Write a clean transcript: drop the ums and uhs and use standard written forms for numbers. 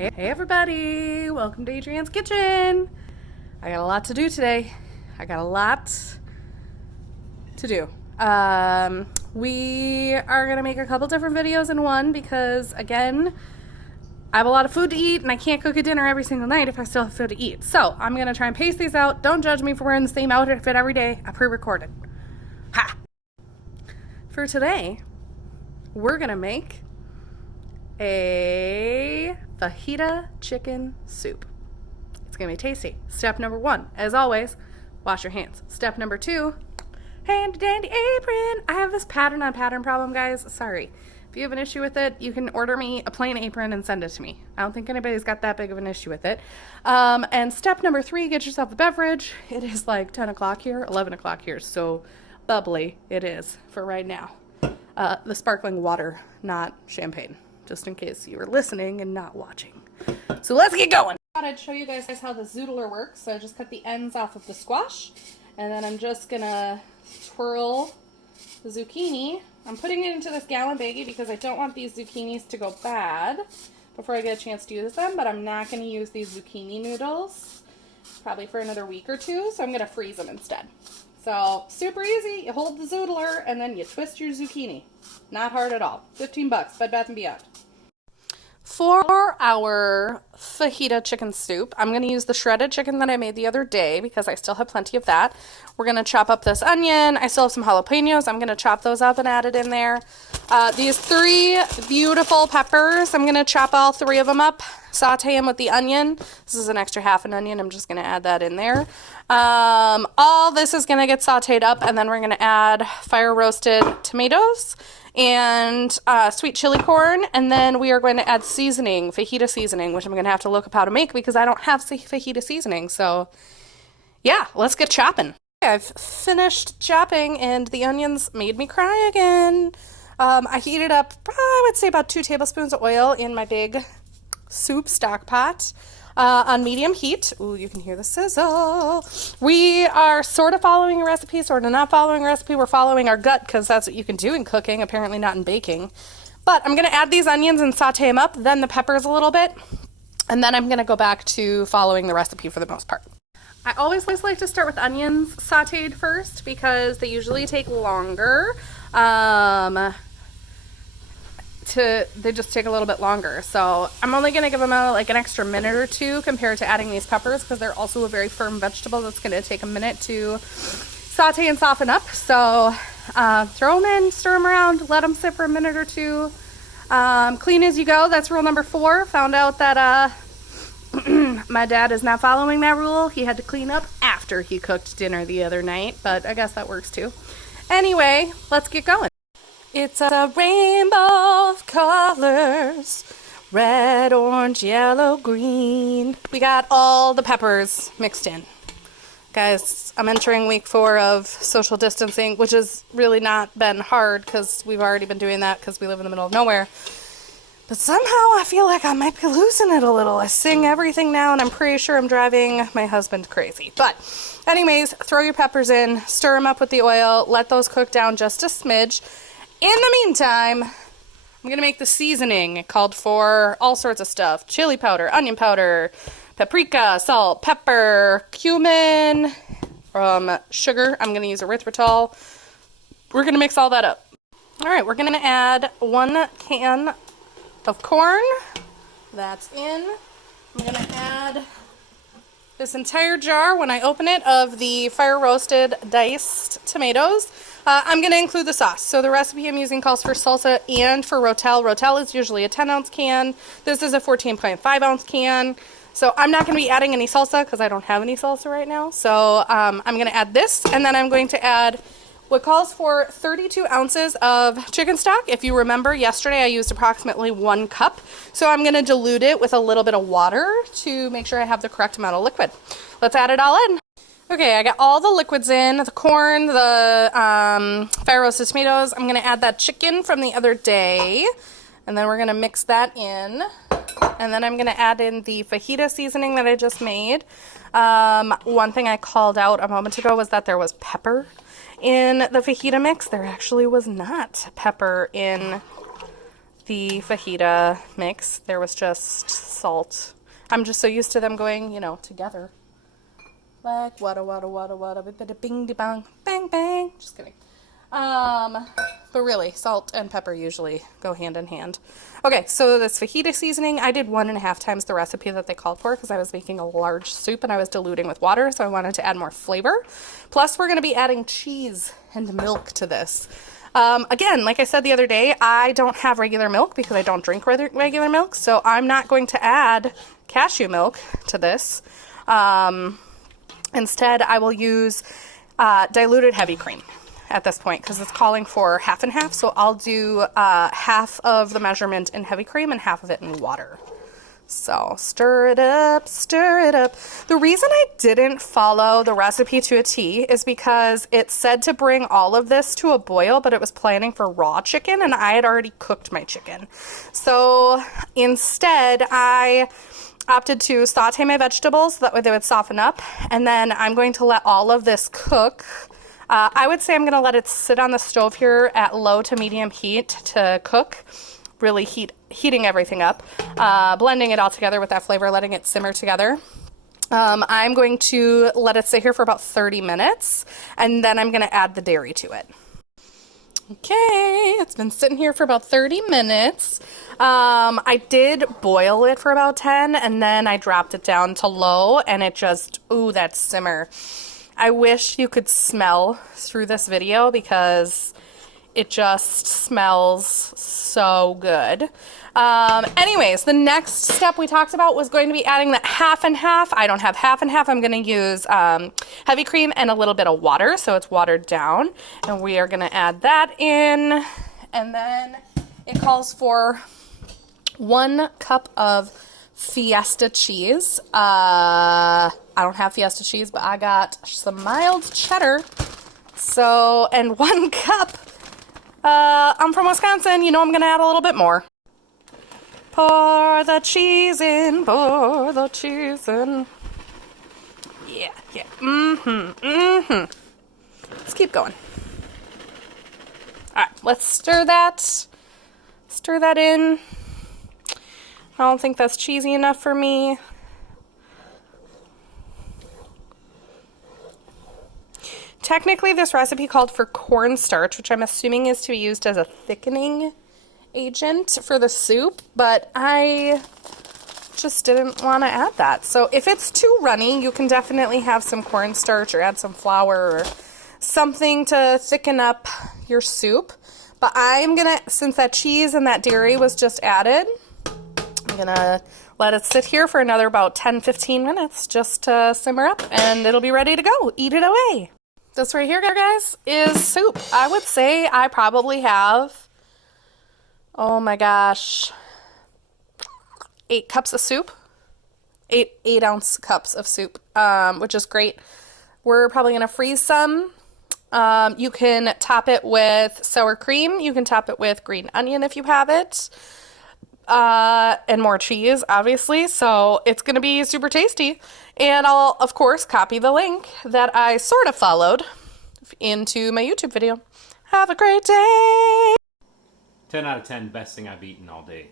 Hey everybody, welcome to Adrianne's Kitchen. I got a lot to do today. We are gonna make a couple different videos in one because again, I have a lot of food to eat and I can't cook a dinner every single night if I still have food to eat. So I'm gonna try and pace these out. Don't judge me for wearing the same outfit every day. I pre-recorded. Ha! For today, we're gonna make a fajita chicken soup. It's gonna be tasty. Step number 1, as always, wash your hands. Step number 2, handy dandy apron. I have this pattern on pattern problem, guys. Sorry. If you have an issue with it, you can order me a plain apron and send it to me. I don't think anybody's got that big of an issue with it. And step number 3, get yourself a beverage. It is like 10 o'clock here, 11 o'clock here, so bubbly it is for right now. The sparkling water, not champagne, just in case you were listening and not watching. So let's get going. I thought I'd show you guys how the zoodler works. So I just cut the ends off of the squash, and then I'm just gonna twirl the zucchini. I'm putting it into this gallon baggie because I don't want these zucchinis to go bad before I get a chance to use them, but I'm not gonna use these zucchini noodles probably for another week or two, so I'm gonna freeze them instead. So, super easy. You hold the zoodler and then you twist your zucchini. Not hard at all. $15, Bed Bath & Beyond. For our fajita chicken soup, I'm going to use the shredded chicken that I made the other day because I still have plenty of that. We're going to chop up this onion. I still have some jalapenos. I'm going to chop those up and add it in there. These 3 beautiful peppers, I'm going to chop all 3 of them up, saute them with the onion. This is an extra half an onion. I'm just going to add that in there. All this is going to get sauteed up, and then we're going to add fire roasted tomatoes and sweet chili corn, and then we are going to add seasoning, fajita seasoning, which I'm going to have to look up how to make because I don't have fajita seasoning. So yeah, let's get chopping. I've finished chopping and the onions made me cry again. I heated up, I would say about 2 tablespoons of oil in my big soup stock pot on medium heat. Ooh, you can hear the sizzle. We are sort of following a recipe, sort of not following a recipe. We're following our gut because that's what you can do in cooking, apparently not in baking. But I'm going to add these onions and saute them up, then the peppers a little bit, and then I'm going to go back to following the recipe for the most part. I always like to start with onions sauteed first because they usually take longer. They just take a little bit longer. So I'm only going to give them like an extra minute or 2 compared to adding these peppers because they're also a very firm vegetable that's going to take a minute to saute and soften up. So throw them in, stir them around, let them sit for a minute or 2. Clean as you go. That's rule number 4. Found out that my dad is not following that rule. He had to clean up after he cooked dinner the other night, but I guess that works too. Anyway, let's get going. It's a rainbow of colors, red, orange, yellow, green. We got all the peppers mixed in. Guys, I'm entering week 4 of social distancing, which has really not been hard because we've already been doing that because we live in the middle of nowhere. But somehow I feel like I might be losing it a little. I sing everything now and I'm pretty sure I'm driving my husband crazy. But anyways, throw your peppers in, stir them up with the oil, let those cook down just a smidge. In the meantime, I'm going to make the seasoning. It called for all sorts of stuff. Chili powder, onion powder, paprika, salt, pepper, cumin, sugar. I'm going to use erythritol. We're going to mix all that up. All right, we're going to add 1 can of corn. That's in. I'm going to add this entire jar, when I open it, of the fire roasted diced tomatoes. I'm going to include the sauce. So the recipe I'm using calls for salsa and for rotel. Rotel is usually a 10-ounce can. This is a 14.5-ounce can. So I'm not going to be adding any salsa because I don't have any salsa right now. So I'm going to add this, and then I'm going to add what calls for 32 ounces of chicken stock. If you remember, yesterday I used approximately 1 cup. So I'm going to dilute it with a little bit of water to make sure I have the correct amount of liquid. Let's add it all in. Okay, I got all the liquids in, the corn, the fire roasted tomatoes. I'm going to add that chicken from the other day, and then we're going to mix that in. And then I'm going to add in the fajita seasoning that I just made. One thing I called out a moment ago was that there was pepper in the fajita mix. There actually was not pepper in the fajita mix. There was just salt. I'm just so used to them going, you know, together. Like wada wada wada wada bada bing de bang bang bang. Just kidding. But really, salt and pepper usually go hand in hand. Okay, so this fajita seasoning, I did 1.5 times the recipe that they called for because I was making a large soup and I was diluting with water, so I wanted to add more flavor. Plus, we're going to be adding cheese and milk to this. Again, like I said the other day, I don't have regular milk because I don't drink regular milk, so I'm not going to add cashew milk to this. Instead, I will use diluted heavy cream at this point because it's calling for half and half. So I'll do half of the measurement in heavy cream and half of it in water. So stir it up, stir it up. The reason I didn't follow the recipe to a T is because it said to bring all of this to a boil, but it was planning for raw chicken and I had already cooked my chicken. So instead, I opted to saute my vegetables so that way they would soften up, and then I'm going to let all of this cook. I would say I'm going to let it sit on the stove here at low to medium heat to cook, really heating everything up, blending it all together with that flavor, letting it simmer together. I'm going to let it sit here for about 30 minutes, and then I'm going to add the dairy to it. Okay, it's been sitting here for about 30 minutes. I did boil it for about 10 and then I dropped it down to low and it just, ooh, that simmer. I wish you could smell through this video because it just smells so good. Anyways, the next step we talked about was going to be adding that half and half. I don't have half and half. I'm going to use heavy cream and a little bit of water, so it's watered down. And we are going to add that in. And then it calls for 1 cup of Fiesta cheese. I don't have Fiesta cheese, but I got some mild cheddar. So, and 1 cup. I'm from Wisconsin. You know I'm going to add a little bit more. Pour the cheese in, pour the cheese in. Yeah, yeah. Let's keep going. All right, let's stir that. Stir that in. I don't think that's cheesy enough for me. Technically, this recipe called for cornstarch, which I'm assuming is to be used as a thickening agent for the soup, but I just didn't want to add that. So if it's too runny, you can definitely have some cornstarch or add some flour or something to thicken up your soup. But I'm gonna, since that cheese and that dairy was just added, I'm gonna let it sit here for another about 10-15 minutes just to simmer up and it'll be ready to go. Eat it away. This right here, guys, is soup. I would say I probably have, oh my gosh, 8 cups of soup, 8-ounce cups of soup, which is great. We're probably gonna freeze some. You can top it with sour cream. You can top it with green onion if you have it, and more cheese, obviously. So it's gonna be super tasty. And I'll, of course, copy the link that I sort of followed into my YouTube video. Have a great day. 10 out of 10, best thing I've eaten all day.